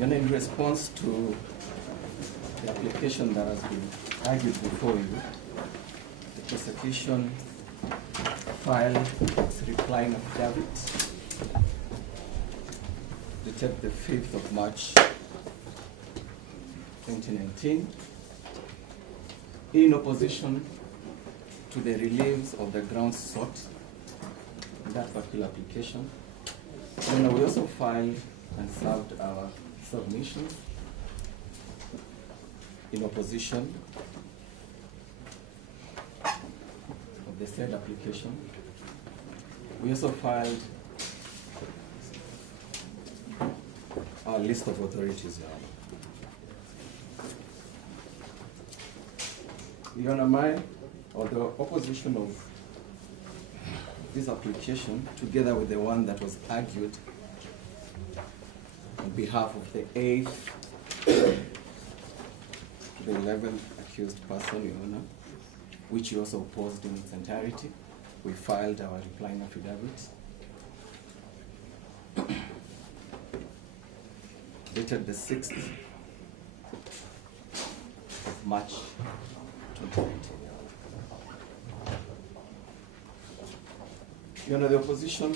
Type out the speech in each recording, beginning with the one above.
And in response to the application that has been argued before you, the prosecution filed its replying affidavit dated the 5th of March 2019 in opposition to the reliefs of the grounds sought in that particular application. And we also filed and served our submissions in opposition of the said application. We also filed our list of authorities. Your Honor, the opposition of this application, together with the one that was argued on behalf of the 8th to the 11th accused person, Your Honor, which you also opposed in its entirety. We filed our replying affidavit dated the 6th of March 2019. Your Honor, the opposition,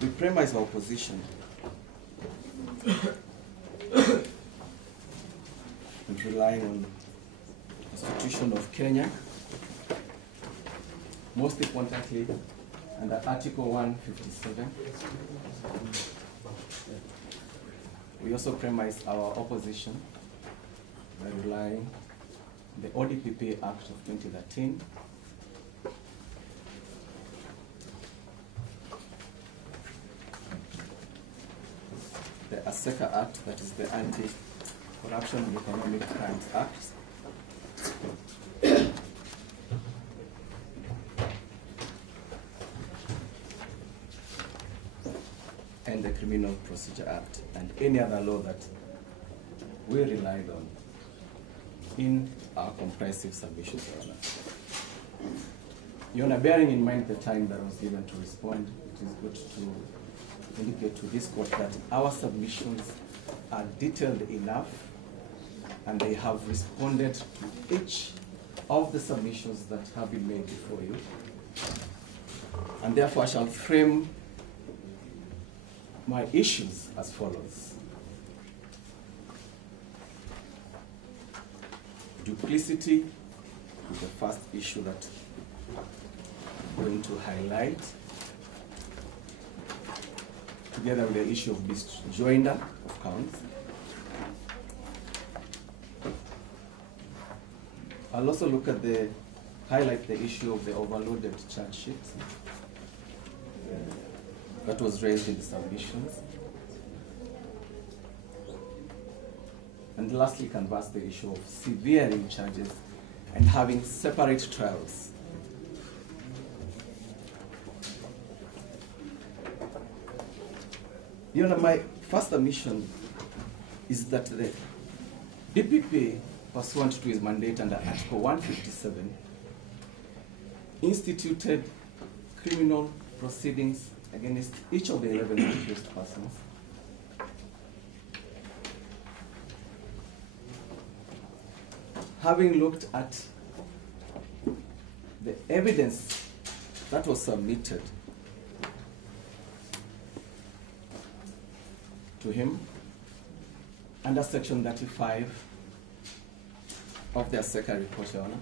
we premise our opposition and relying on the Constitution of Kenya, most importantly under Article 157. We also premise our opposition by relying on the ODPP Act of 2013, the ASECA Act, that is the Anti-Corruption and Economic Crimes Act, and the Criminal Procedure Act, and any other law that we relied on in our comprehensive submission, Your Honor. Your Honor, bearing in mind the time that was given to respond, it is good to indicate to this court that our submissions are detailed enough and they have responded to each of the submissions that have been made before you. And therefore I shall frame my issues as follows. Duplicity is the first issue that I'm going to highlight, together with the issue of disjoinder of counts. I'll also highlight the issue of the overloaded charge sheet that was raised in the submissions. And lastly, canvass the issue of severing charges and having separate trials. Your Honor, my first submission is that the DPP, pursuant to his mandate under Article 157, instituted criminal proceedings against each of the 11 accused persons. Having looked at the evidence that was submitted to him under Section 35 of the ASECA report, Your Honor.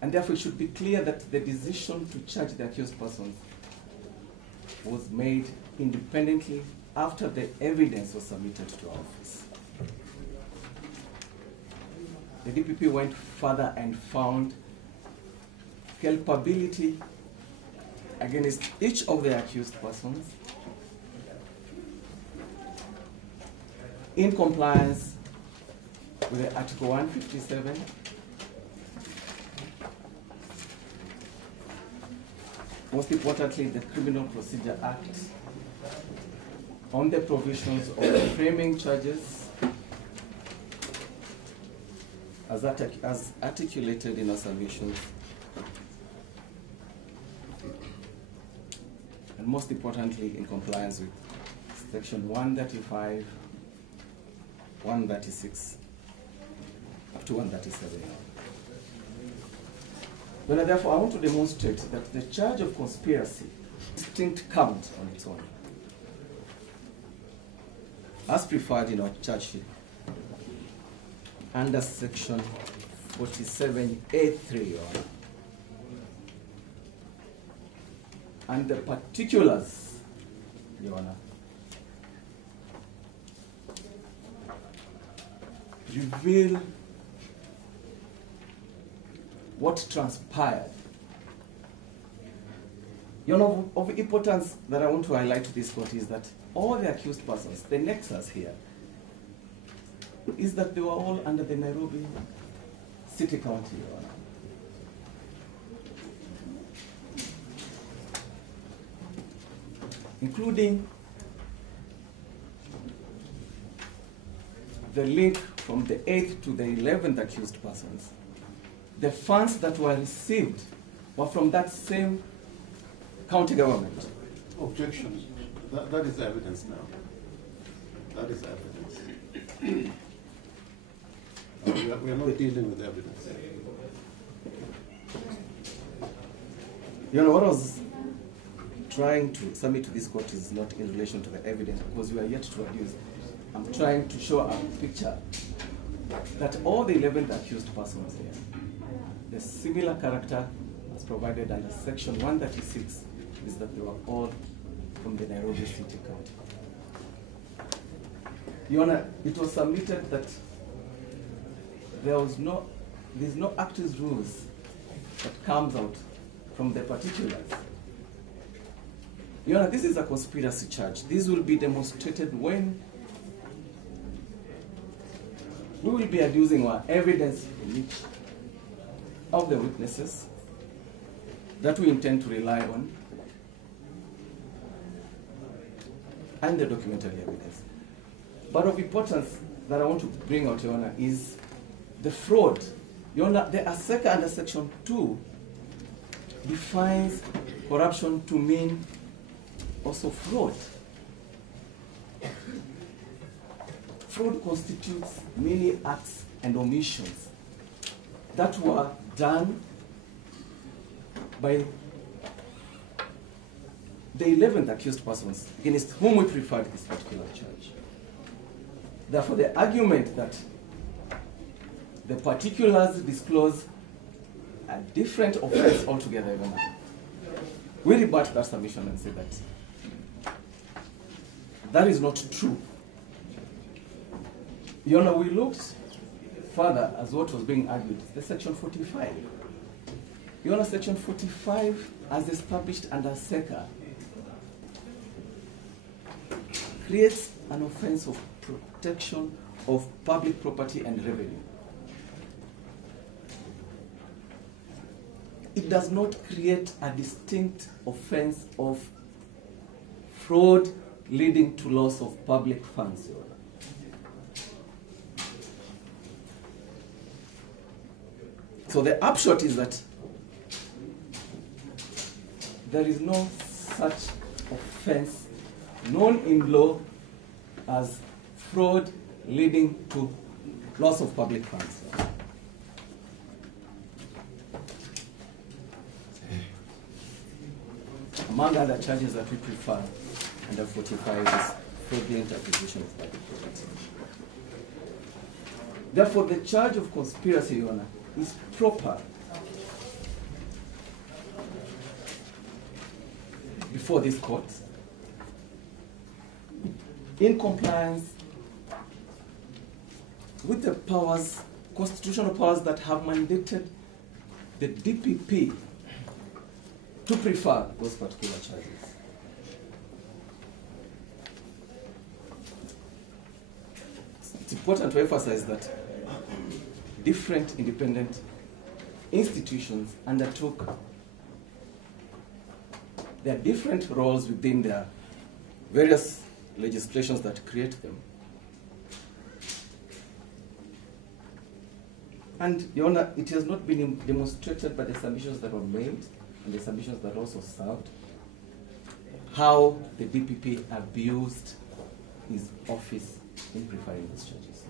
And therefore it should be clear that the decision to charge the accused persons was made independently after the evidence was submitted to our office. The DPP went further and found culpability against each of the accused persons in compliance with the Article 157 most importantly, the Criminal Procedure Act, on the provisions of framing charges as articulated in our submissions, and most importantly, in compliance with section 135, 136, up to 137. Well, therefore, I want to demonstrate that the charge of conspiracy is distinct count on its own, as preferred in our charge sheet, under section 47A3, Your Honor. And the particulars, Your Honor, reveal what transpired. You know, of importance that I want to highlight to this court is that all the accused persons, the nexus here, is that they were all under the Nairobi City County, Your Honor. Including the link from the 8th to the 11th accused persons. The funds that were received were from that same county government. Objection. That is evidence now. That is evidence. We are not dealing with evidence. You know, what I was trying to submit to this court is not in relation to the evidence, because we are yet to adduce. I'm trying to show a picture that all the 11 accused persons here, the similar character as provided under section 136 is that they were all from the Nairobi City County. Your Honor, it was submitted that there's no actus rules that comes out from the particulars. Your Honor, this is a conspiracy charge. This will be demonstrated when we will be adducing our evidence in each of the witnesses that we intend to rely on and the documentary evidence. But of importance that I want to bring out, Your Honor, is the fraud. Your Honor, the ASECA under section 2 defines corruption to mean also fraud. Fraud constitutes many acts and omissions that were done by the 11th accused persons against whom we preferred this particular charge. Therefore, the argument that the particulars disclose a different offense altogether, Your Honor, we rebut that submission and say that that is not true. Your Honor, we looked further as what was being argued, the section 45. Your Honor, section 45, as established under SECA, creates an offense of protection of public property and revenue. It does not create a distinct offense of fraud leading to loss of public funds, Your Honor. So the upshot is that there is no such offense known in law as fraud leading to loss of public funds. Among other charges that we prefer under 45 is fraudulent acquisition of public property. Therefore, the charge of conspiracy, Your Honor, is proper before this court in compliance with the powers, constitutional powers that have mandated the DPP to prefer those particular charges. It's important to emphasize that different independent institutions undertook their different roles within their various legislations that create them. And, Your Honor, it has not been demonstrated by the submissions that were made and the submissions that also served how the DPP abused his office in preferring these charges.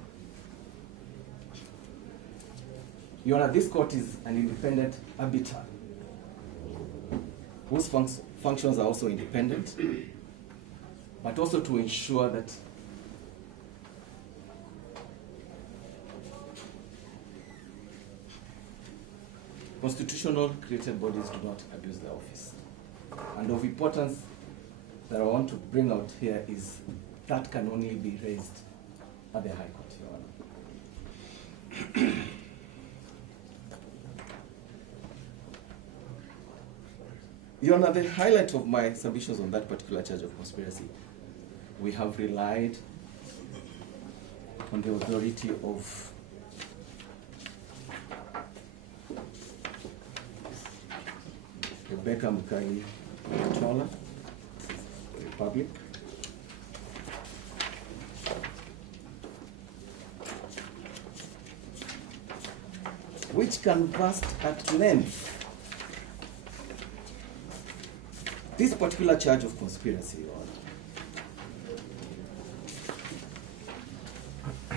Your Honor, this court is an independent arbiter whose functions are also independent, but also to ensure that constitutional created bodies do not abuse their office. And of importance that I want to bring out here is that can only be raised at the High Court, Your Honor. Your Honor, the highlight of my submissions on that particular charge of conspiracy, we have relied on the authority of Rebecca Mukai Tola, Republic. Which canvassed at length this particular charge of conspiracy, Your Honor.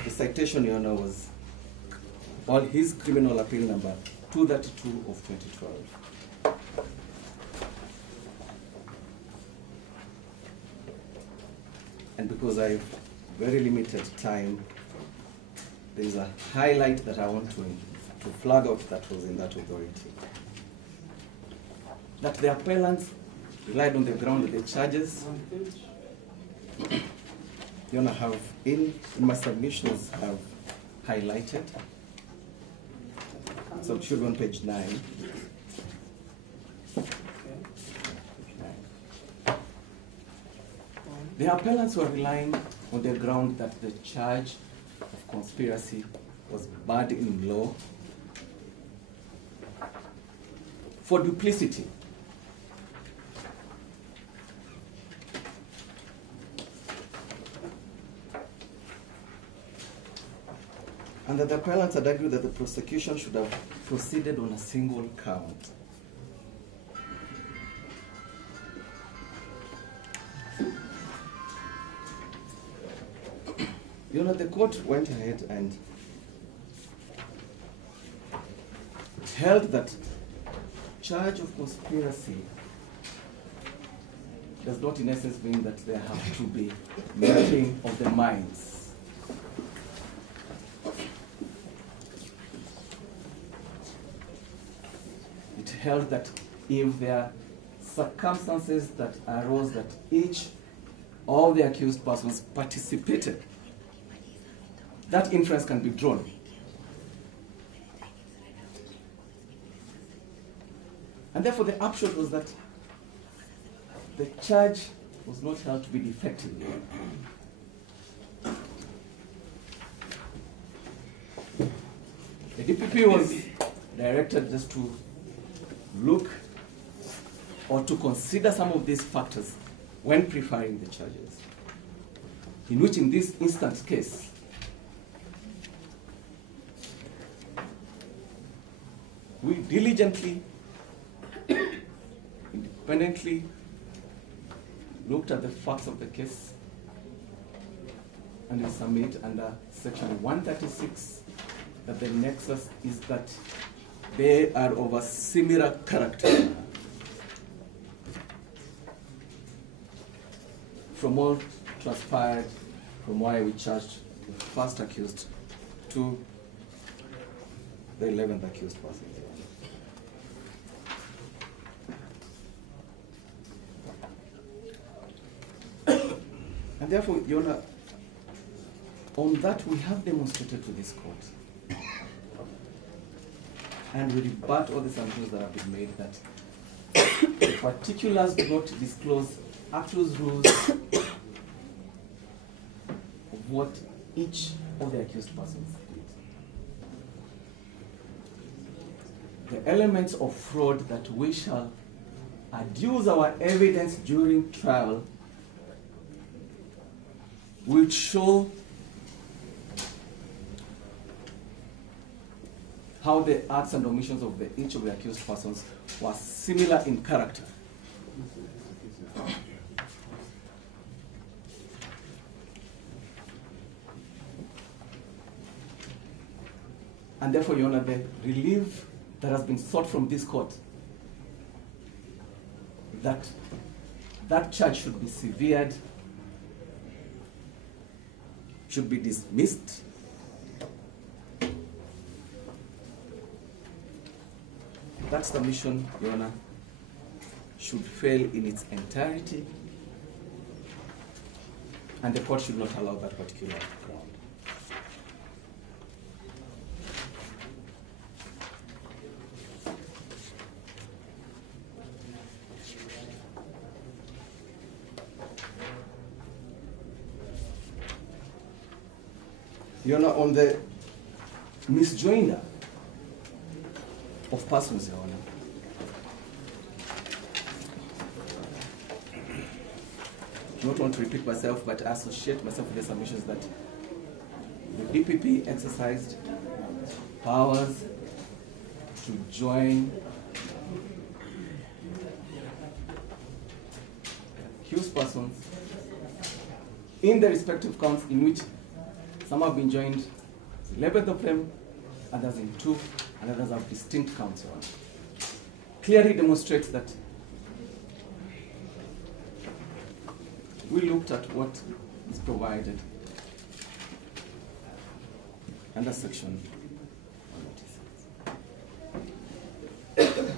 The citation, Your Honor, was on his criminal appeal number 232 of 2012. And because I have very limited time, there is a highlight that I want to flag out that was in that authority. That the appellants relied on the ground that the charges, Your Honor, have in my submissions have highlighted. So it should be on page 9. The appellants were relying on the ground that the charge of conspiracy was bad in law for duplicity. And that the appellants had argued that the prosecution should have proceeded on a single count. You know, the court went ahead and held that charge of conspiracy does not in essence mean that there have to be meeting of the minds. It held that if there are circumstances that arose that each of the accused persons participated, that inference can be drawn. And therefore the upshot was that the charge was not held to be defective. The DPP was directed just to look or to consider some of these factors when preferring the charges. In which, in this instant case, we diligently, independently looked at the facts of the case and we submit under section 136 that the nexus is that they are of a similar character. From all transpired, from why we charged the first accused to the 11th accused person. And therefore, Your Honor, on that we have demonstrated to this court, and we rebut all the assumptions that have been made that the particulars do not disclose actual rules of what each of the accused persons did. The elements of fraud that we shall adduce our evidence during trial will show how the acts and omissions of each of the accused persons were similar in character. And therefore, Your Honor, the relief that has been sought from this court, that that charge should be severed, should be dismissed, that submission, Your Honor, should fail in its entirety, and the court should not allow that particular ground. Your Honor, on the misjoinder of persons, Your Honor, I don't want to repeat myself, but associate myself with the submissions that the DPP exercised powers to join accused persons in the respective counts in which some have been joined, 11 of them, others in 2, and others have distinct counts, Your Honor. Clearly demonstrates that we looked at what is provided under section 196.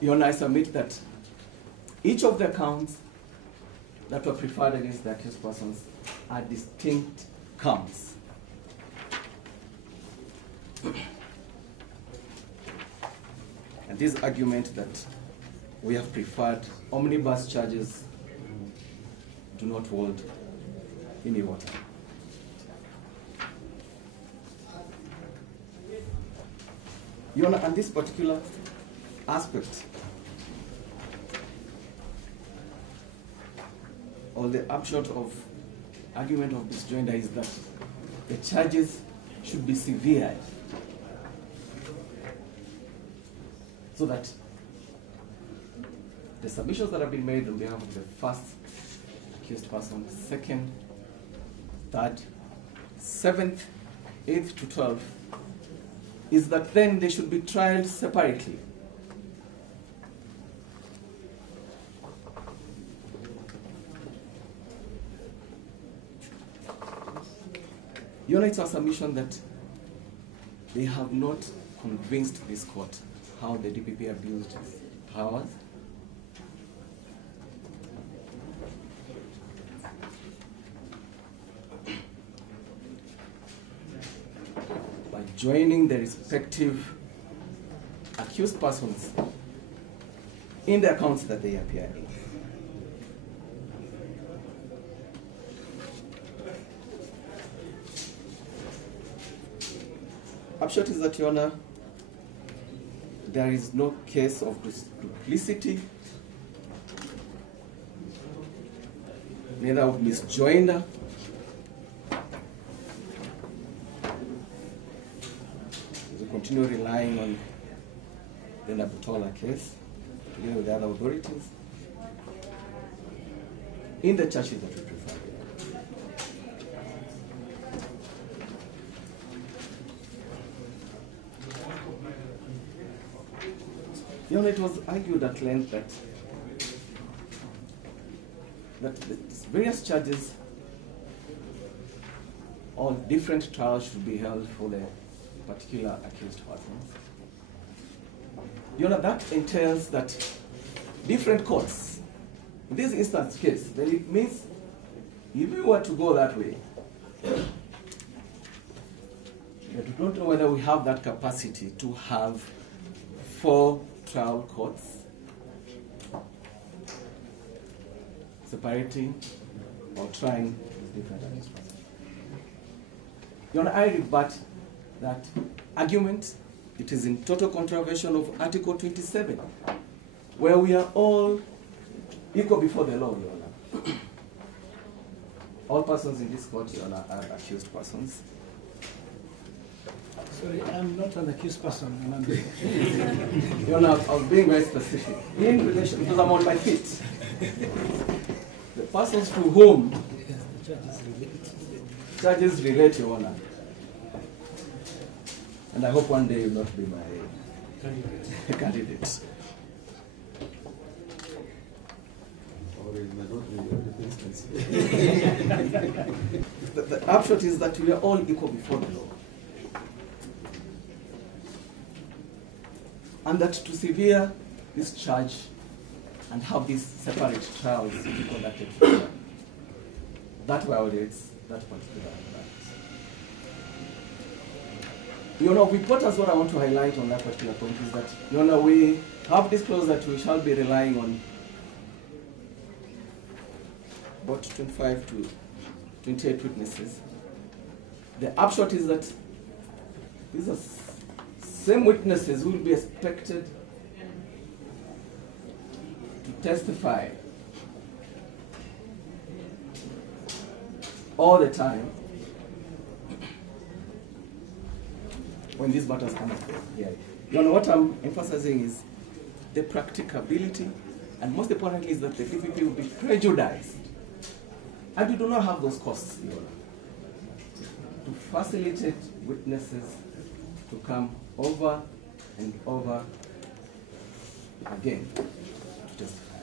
Your Honor, I submit that each of the counts that were preferred against the accused persons are distinct counts. And this argument that we have preferred omnibus charges do not hold any water. Your Honor, on this particular aspect, or the upshot of argument of disjoinder is that the charges should be severed so that the submissions that have been made on behalf of the first accused person, second, third, 7th, 8th to 12th, is that then they should be tried separately. Your Honor, it's our submission that they have not convinced this court how the DPP abused its powers. By joining the respective accused persons in the accounts that they appear in. Upshot is that, Your Honor, there is no case of duplicity, neither of misjoinder, we continue relying on the Nabutola case, together with the other authorities, in the churches that we prefer. Your Honor, it was argued at length that the various charges or different trials should be held for the particular accused persons. Your Honor, that entails that different courts, in this instance case, then it means if we were to go that way, but we don't know whether we have that capacity to have 4 trial courts separating or trying different accused persons. Your Honor, I rebut that argument. It is in total contravention of Article 27, where we are all equal before the law, Your Honor. All persons in this court, Your Honor, are accused persons. Sorry, I'm not an accused person. Your Honor, I was being very specific. In relation, because I'm on my feet. The persons to whom charges relate, Your Honor, And I hope one day you'll not be my candidate. Or it may not be your defense. The upshot is that we are all equal before the law. And that to severe this charge and have these separate trials be conducted together, that violates that particular right. Your Honor, reporters, what I want to highlight on that particular point is that, Your Honor, we have disclosed that we shall be relying on about 25 to 28 witnesses. The upshot is that these are same witnesses who will be expected to testify all the time when these matters come up. Yeah. You know, what I'm emphasizing is the practicability, and most importantly is that the DPP will be prejudiced. And we do not have those costs, Your Honor, to facilitate witnesses to come over and over again to testify.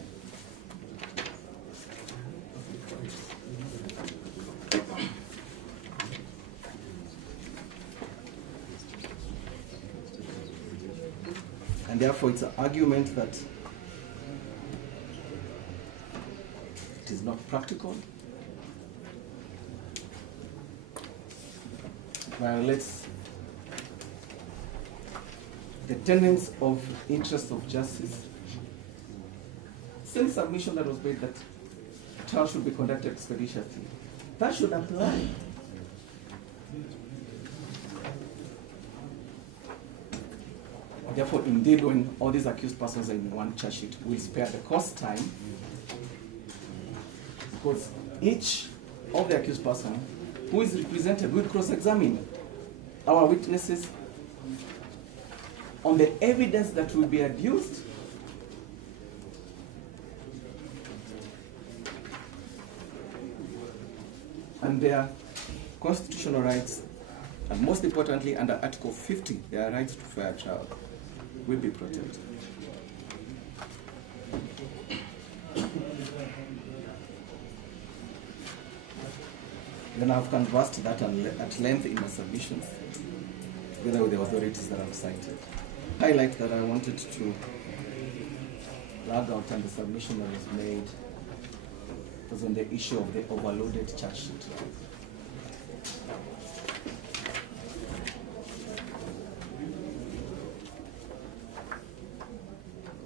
And therefore it's an argument that it is not practical, violates the tenets of interest of justice. Same submission that was made that trial should be conducted expeditiously, that should apply. Therefore, indeed, when all these accused persons are in one charge sheet, we'll spare the cost time, because each of the accused person who is represented will cross-examine our witnesses on the evidence that will be adduced, and their constitutional rights, and most importantly, under Article 50, their rights to fair trial will be protected. Then I've canvassed that at length in my submissions, together with the authorities that I've cited. Highlight that I wanted to flag out on the submission that was made was on the issue of the overloaded charge sheet.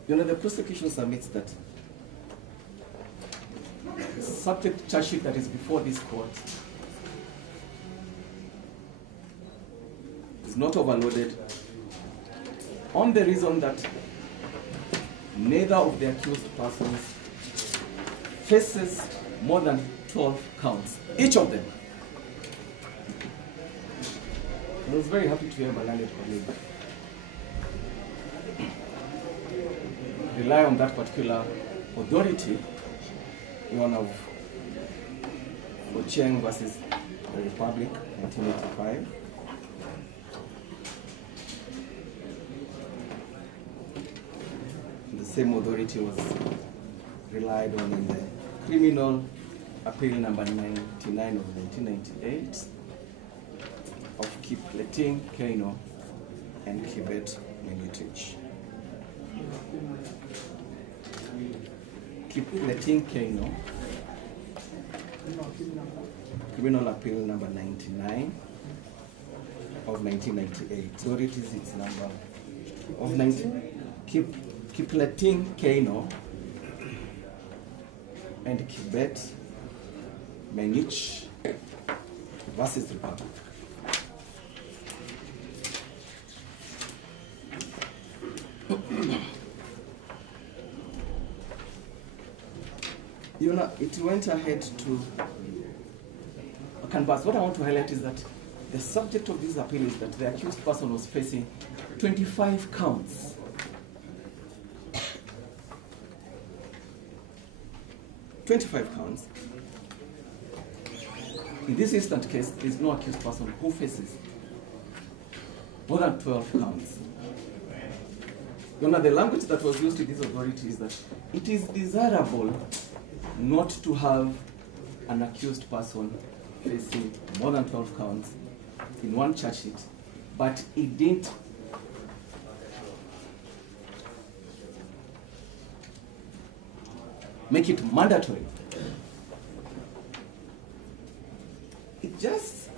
You know, the prosecution submits that the subject charge sheet that is before this court is not overloaded on the reason that neither of the accused persons faces more than 12 counts, each of them. I was very happy to hear my landed colleague rely on that particular authority, one of Ocheng versus the Republic, 1985. The same authority was relied on in the criminal appeal number 99 of 1998 of Kipleting Keino and Kibet Menutich. Kipleting Keino, criminal appeal number 99 of 1998. Authorities, its number of 19. Kipleting Keino and Kibet Menich versus Republic. You know, it went ahead to canvass. What I want to highlight is that the subject of this appeal is that the accused person was facing 25 counts. In this instant case, there is no accused person who faces more than 12 counts. You know, the language that was used in this authority is that it is desirable not to have an accused person facing more than 12 counts in one charge sheet, but it didn't make it mandatory. It just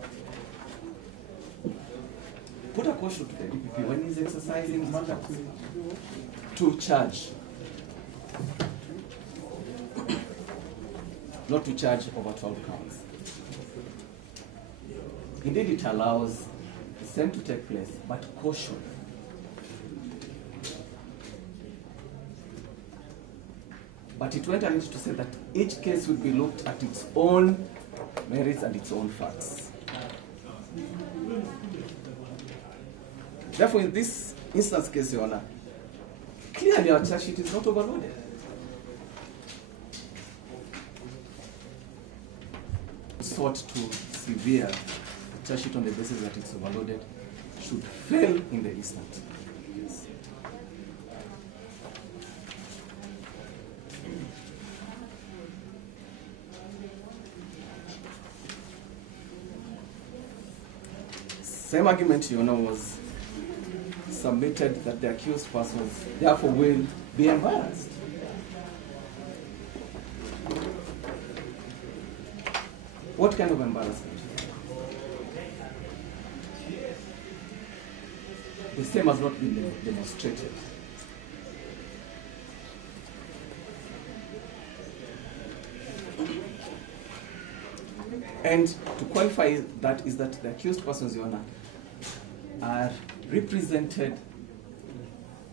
put a caution to the DPP when he's exercising his powers to charge, not to charge over 12 counts. Indeed, it allows the same to take place, but caution. But it went ahead to say that each case would be looked at its own merits and its own facts. Therefore, in this instance case, Your Honor, clearly our charge sheet is not overloaded. Sought to severe the charge sheet on the basis that it's overloaded should fail in the instant case. Same argument, Your Honor, was submitted that the accused persons therefore will be embarrassed. What kind of embarrassment? The same has not been demonstrated. And to qualify that is that the accused persons, Your Honor, are represented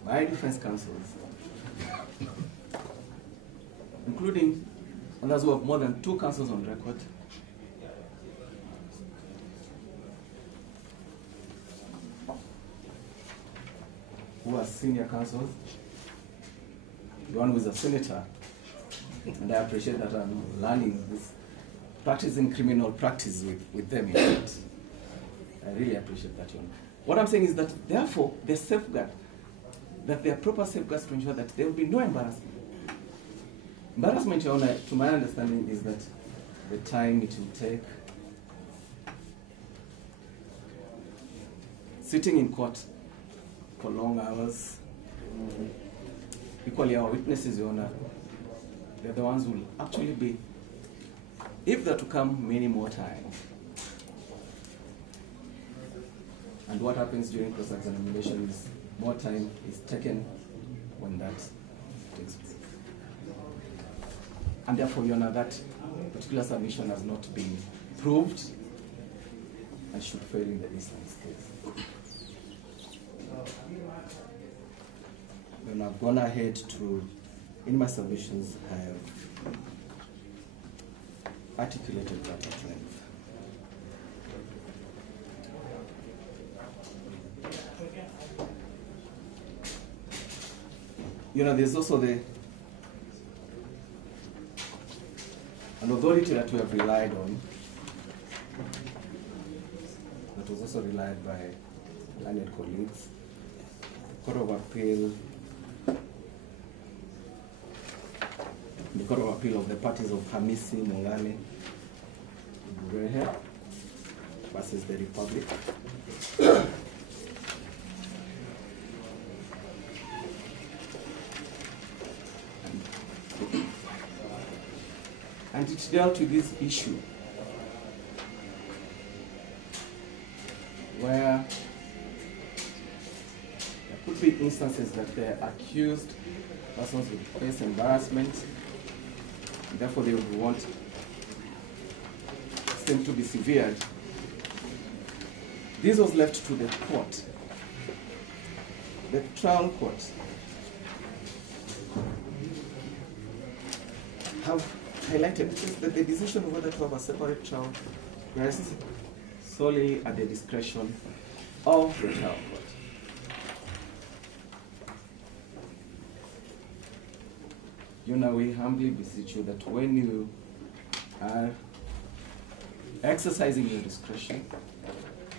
by defense counsels, including others who have more than 2 counsels on record, who are senior counsels, the one who is a senator, and I appreciate that I'm learning this, practicing criminal practice with them in it. I really appreciate that, Your Honor. What I'm saying is that, therefore, the safeguard, that there are proper safeguards to ensure that there will be no embarrassment. Embarrassment, Your Honor, to my understanding, is that the time it will take sitting in court for long hours. Equally, our witnesses, Your Honor, they're the ones who will actually be, if they're to come many more times. And what happens during cross-examination is more time is taken when that takes place. And therefore, Your Honor, that particular submission has not been proved and should fail in the instance case. When I've gone ahead to, in my submissions, I have articulated that at length. You know, there's also an authority that we have relied on, that was also relied by learned colleagues, Court of Appeal, the Court of Appeal of the parties of Hamisi, Mungane, Burehe versus the Republic. And it dealt with this issue where there could be instances that the accused persons would face embarrassment, and therefore they would want them to be severed. This was left to the court, the trial court, have highlighted that the decision of whether to have a separate trial rests solely at the discretion of the trial court. You know, we humbly beseech you that when you are exercising your discretion,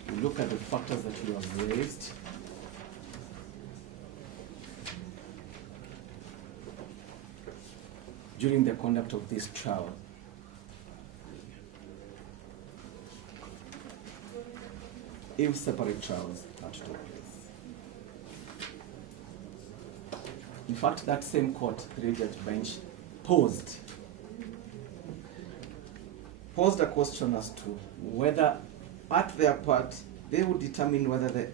we look at the factors that you have raised. During the conduct of this trial, if separate trials are to take place. In fact, that same court, three-judge bench, posed a question as to whether, at their part, they would determine whether the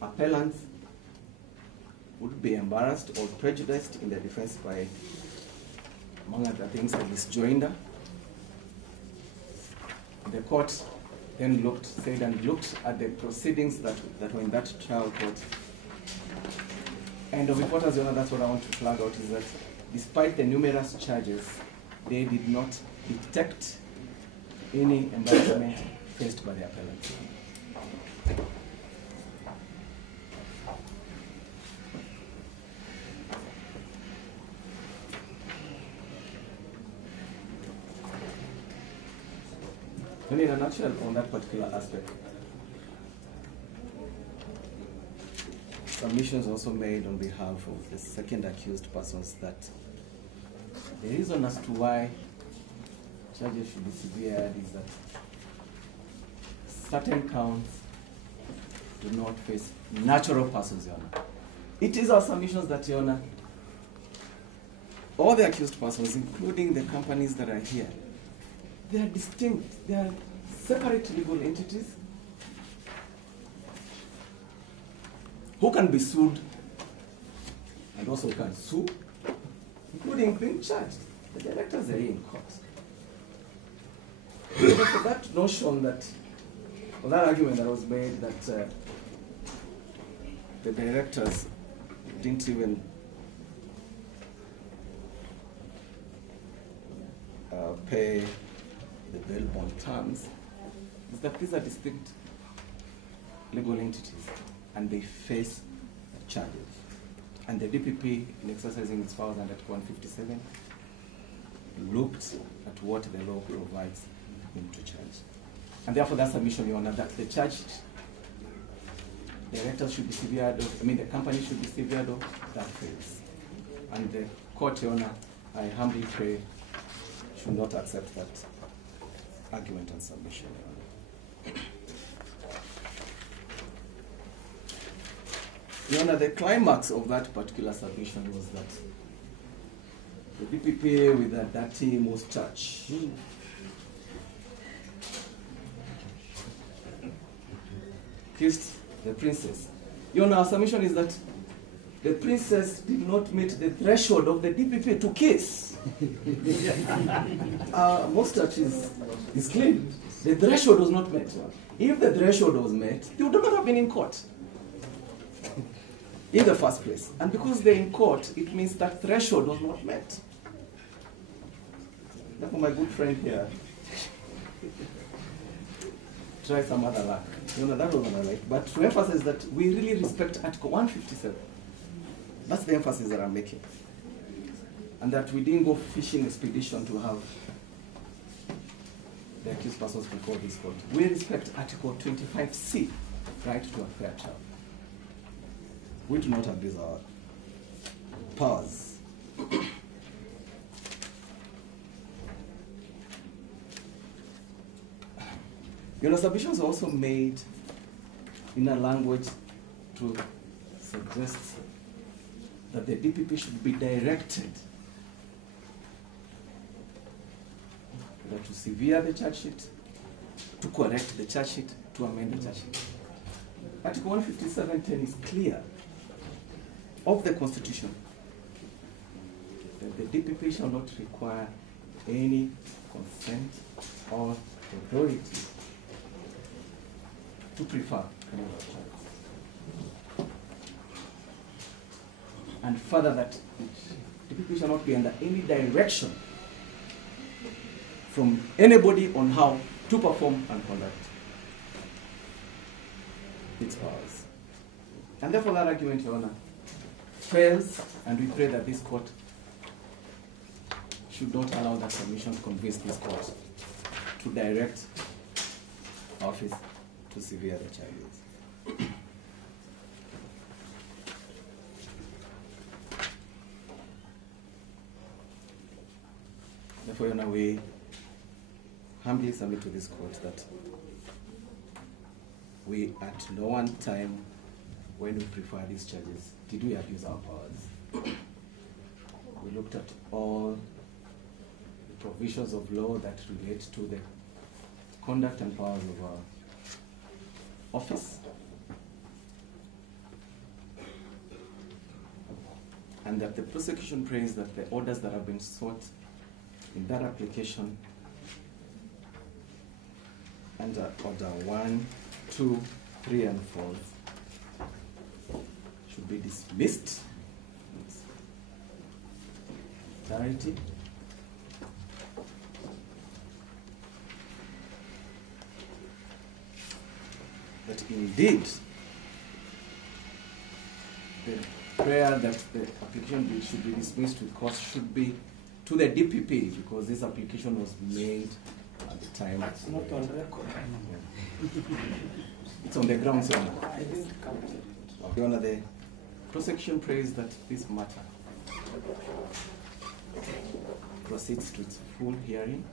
appellants would be embarrassed or prejudiced in the defense by, among other things, a disjoinder. The court then looked at the proceedings that were in that trial court. And of importance, that's what I want to flag out, is that despite the numerous charges, they did not detect any embarrassment faced by the appellant. And in a nutshell, on that particular aspect, submissions also made on behalf of the second accused persons that the reason as to why charges should be severed is that certain counts do not face natural persons, Your Honor. It is our submissions that, Your Honor, all the accused persons, including the companies that are here, they are distinct, they are separate legal entities who can be sued and also can sue, including being charged. The directors are here in court. So that notion that, or that argument that was made that the directors didn't even pay the bail bond terms, is that these are distinct legal entities and they face charges. And the DPP, in exercising its powers under 157, looked at what the law provides him to charge. And therefore, that submission, Your Honor, that the charged directors should be severed off, the company should be severed off, that fails. And the court, Your Honor, I humbly pray, should not accept that argument and submission, Your Honor. Your Honor, the climax of that particular submission was that the DPP with that team was charged. Kissed the princess. Your Honor, our submission is that the princess did not meet the threshold of the DPP to kiss. Mustache is clean. The threshold was not met. If the threshold was met, they would not have been in court in the first place. And because they're in court, it means that threshold was not met. Therefore, my good friend here, try some other luck. You know, that was what I like. But to emphasize that we really respect Article 157. That's the emphasis that I'm making. And that we didn't go fishing expedition to have the accused persons before this court. We respect Article 25C, right to a fair trial. We do not abuse our powers. Your submissions are also made in a language to suggest that the DPP should be directed to sever the charge sheet, to correct the charge sheet, to amend the charge sheet. Article 157.10 is clear of the Constitution that the DPP shall not require any consent or authority to prefer criminal charges. And further, that the DPP shall not be under any direction from anybody on how to perform and conduct its powers. And therefore, that argument, Your Honor, fails, and we pray that this court should not allow that submission to convince this court to direct office to severe the charges. Therefore, Your Honor, we humbly submit to this court that we at no one time, when we prefer these charges, did we abuse our powers. We looked at all the provisions of law that relate to the conduct and powers of our office, and that the prosecution prays that the orders that have been sought in that application under order 1, 2, 3, and 4 should be dismissed. Clarity. That indeed the prayer that the application should be dismissed with cause should be to the DPP, because this application was made at the time. It's not on record. It's on the grounds, Your Honor. I didn't count it. Your Honor, the prosecution prays that this matter proceeds to its full hearing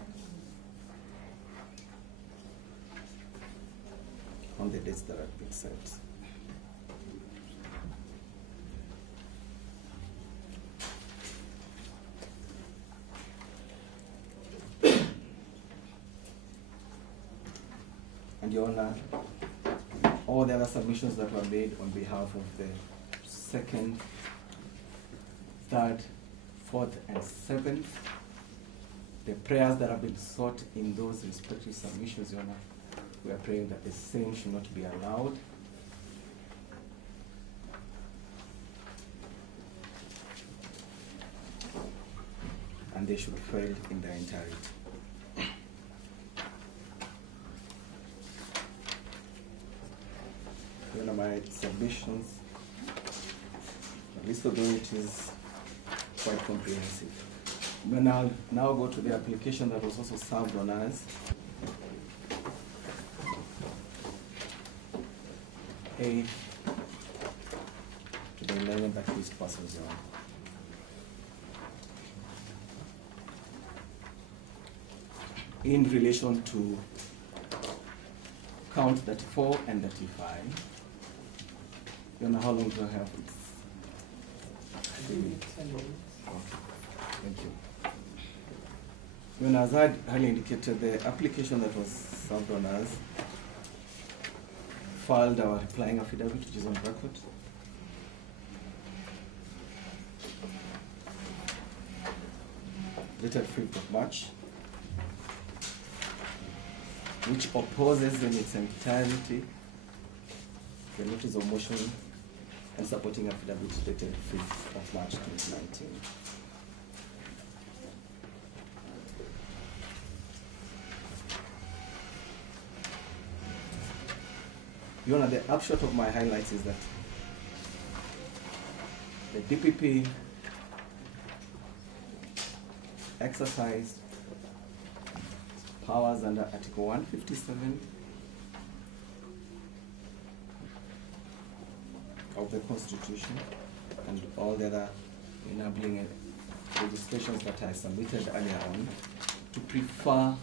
on the dates that have been set. And Your Honor, all the other submissions that were made on behalf of the 2nd, 3rd, 4th, and 7th, the prayers that have been sought in those respective submissions, Your Honor, we are praying that the same should not be allowed. And they should fail in their entirety. Your Honor, my submissions, at least although it is quite comprehensive. When I'll now go to the application that was also served on us. 8th to the 11th accused persons, Your Honor. In relation to count 34 and 35, Your Honor, how long do I have? Thank you. When as I had indicated, the application that was served on us filed our replying affidavit, which is on record. Dated 5th of March, which opposes in its entirety the notice of motion and supporting affidavit dated 5th of March 2019. Your Honor, the upshot of my highlights is that the DPP exercised powers under Article 157 of the Constitution and all the other enabling legislations that I submitted earlier on to prefer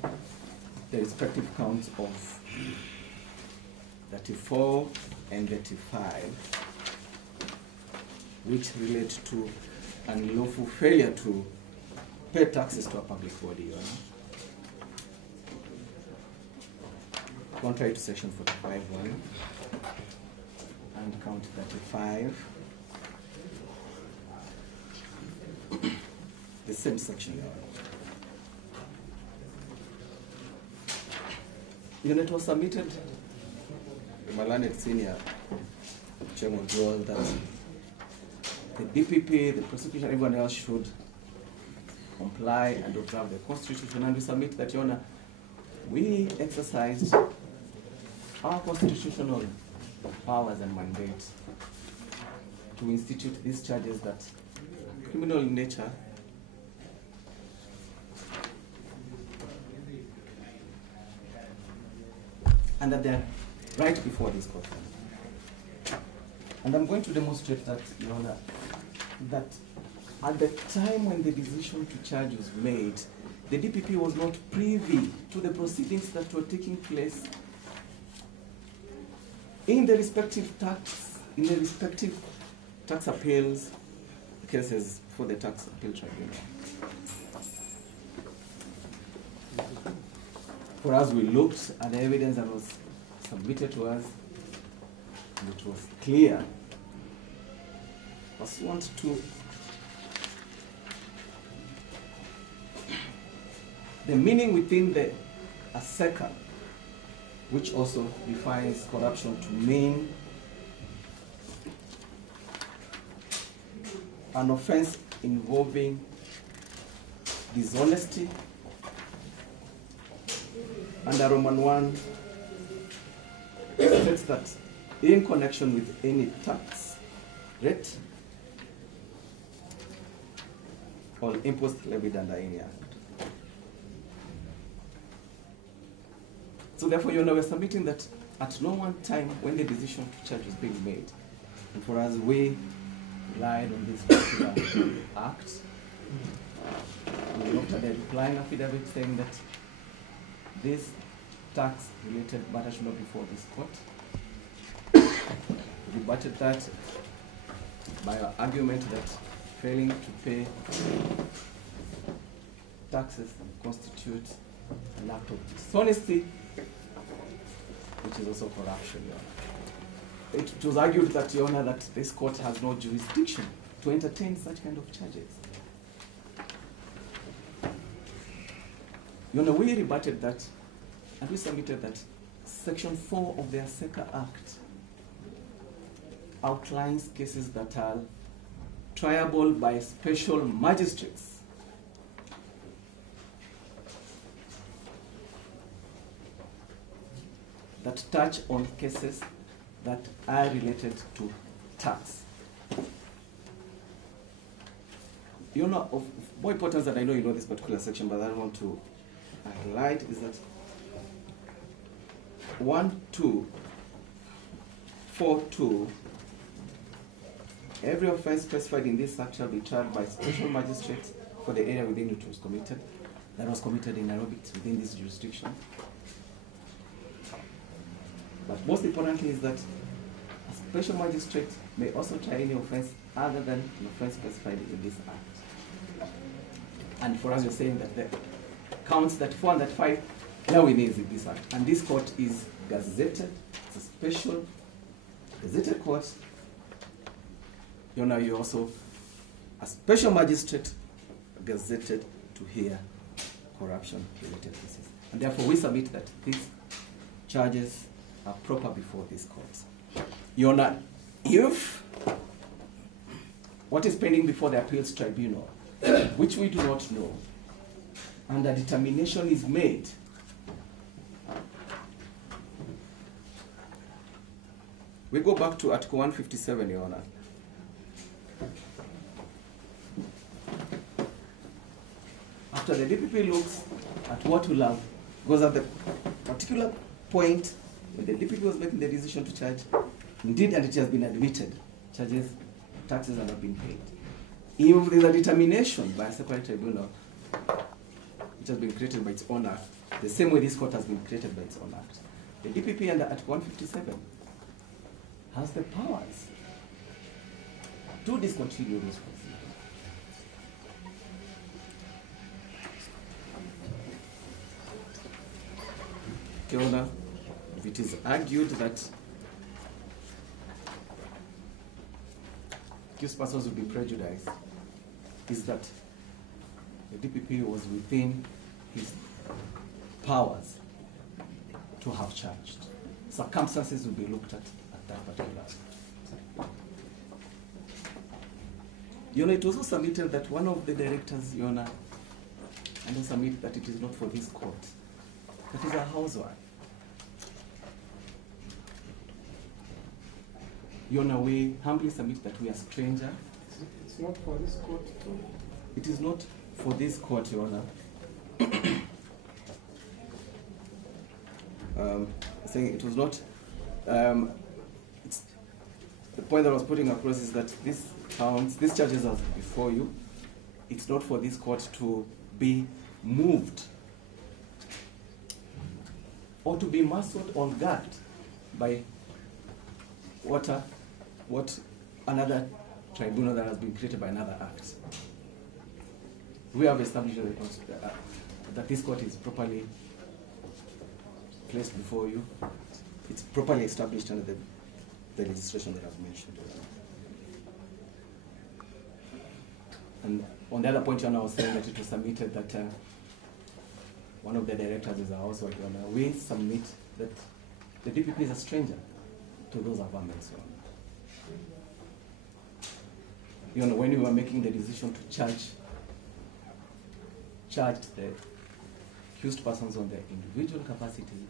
the respective counts of 34 and 35, which relate to unlawful failure to pay taxes to a public body, Your Honor, contrary to section 45(1) and count 35, the same section, Your Honor. Your Honor, it was submitted my learned senior chairman rule that the DPP, the prosecution, everyone else should comply and observe the Constitution, and we submit that, Your Honor, we exercised our constitutional powers and mandate to institute these charges that criminal in nature, and that they are right before this court. And I'm going to demonstrate that, Your Honor, that at the time when the decision to charge was made, the DPP was not privy to the proceedings that were taking place in the respective tax appeals cases for the tax appeal tribunal. For us, we looked at the evidence that was submitted to us, and it was clear, pursuant to the meaning within the ASECA, which also defines corruption to mean an offense involving dishonesty, under Roman 1 states that in connection with any tax rate or impost levied under any act. So therefore, Your Honor, we're submitting that at no one time when the decision to charge was being made, and for us, we relied on this particular act. We looked at the replying affidavit saying that this tax-related matter should not be before this court. We rebutted that by our argument that failing to pay taxes constitute an act of dishonesty, which is also corruption, Your Honor. It was argued that, Your Honor, that this court has no jurisdiction to entertain such kind of charges. Your Honor, we rebutted that, and we submitted that Section 4 of the ASECA Act outlines cases that are triable by special magistrates. That touch on cases that are related to tax. You know, of more importance that I know you know this particular section, but I don't want to highlight is that 1242, every offense specified in this act shall be tried by special magistrates for the area within which it was committed. That was committed in Nairobi, it's within this jurisdiction. But most importantly is that a special magistrate may also try any offense other than the offense specified in this act. And for us, we're saying that the counts that 4 and that 5 now within this act. And this court is gazetted. It's a special gazetted court. You know, you're also a special magistrate gazetted to hear corruption-related cases. And therefore, we submit that these charges are proper before this court. Your Honor, if what is pending before the appeals tribunal, which we do not know, and a determination is made we go back to Article 157, Your Honor. After the DPP looks at what will have, because at the particular point when the DPP was making the decision to charge, indeed, and it has been admitted, taxes have not been paid. If there is a determination by a separate tribunal, which has been created by its own act, the same way this court has been created by its own act, the DPP under Article 157 has the powers to discontinue those proceedings. Your Honor, if it is argued that accused persons will be prejudiced, is that the DPP was within his powers to have charged. Circumstances will be looked at that particular. Your Honor, it was also submitted that one of the directors, Your Honor, and submit that it is not for this court. That is a housewife. Your Honor, we humbly submit that we are stranger. It's not for this court too. It is not for this court, Your Honor. Saying it was not it's, the point that I was putting across is that these charges are before you. It's not for this court to be moved or to be muscled or gagged by what another tribunal that has been created by another act. We have established that this court is properly placed before you. It's properly established under the legislation that I've mentioned. And on the other point, I was saying that it was submitted that one of the directors is also we submit that the DPP is a stranger to those governments. When we were making the decision to charge the accused persons on their individual capacity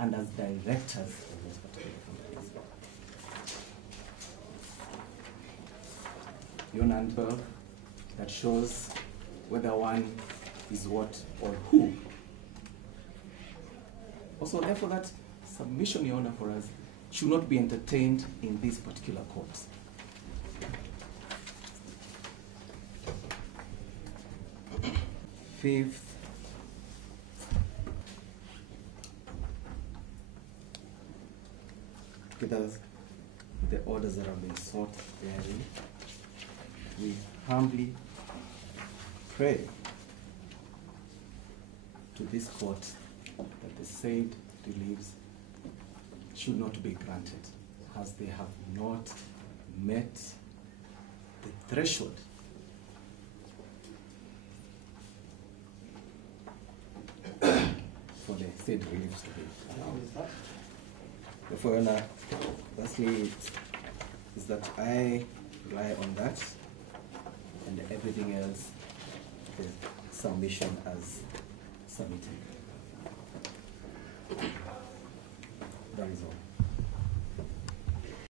and as directors of those particular companies. And 12 that shows whether one is what or who. Also, therefore, that submission, Your Honor, for us should not be entertained in these particular courts. Fifth, together with the orders that have been sought therein, we humbly pray to this court that the said reliefs should not be granted, as they have not met the threshold for the said reliefs to be allowed. Therefore, Your Honor, lastly, is that I rely on that and everything else, the submission as submitted. That is all.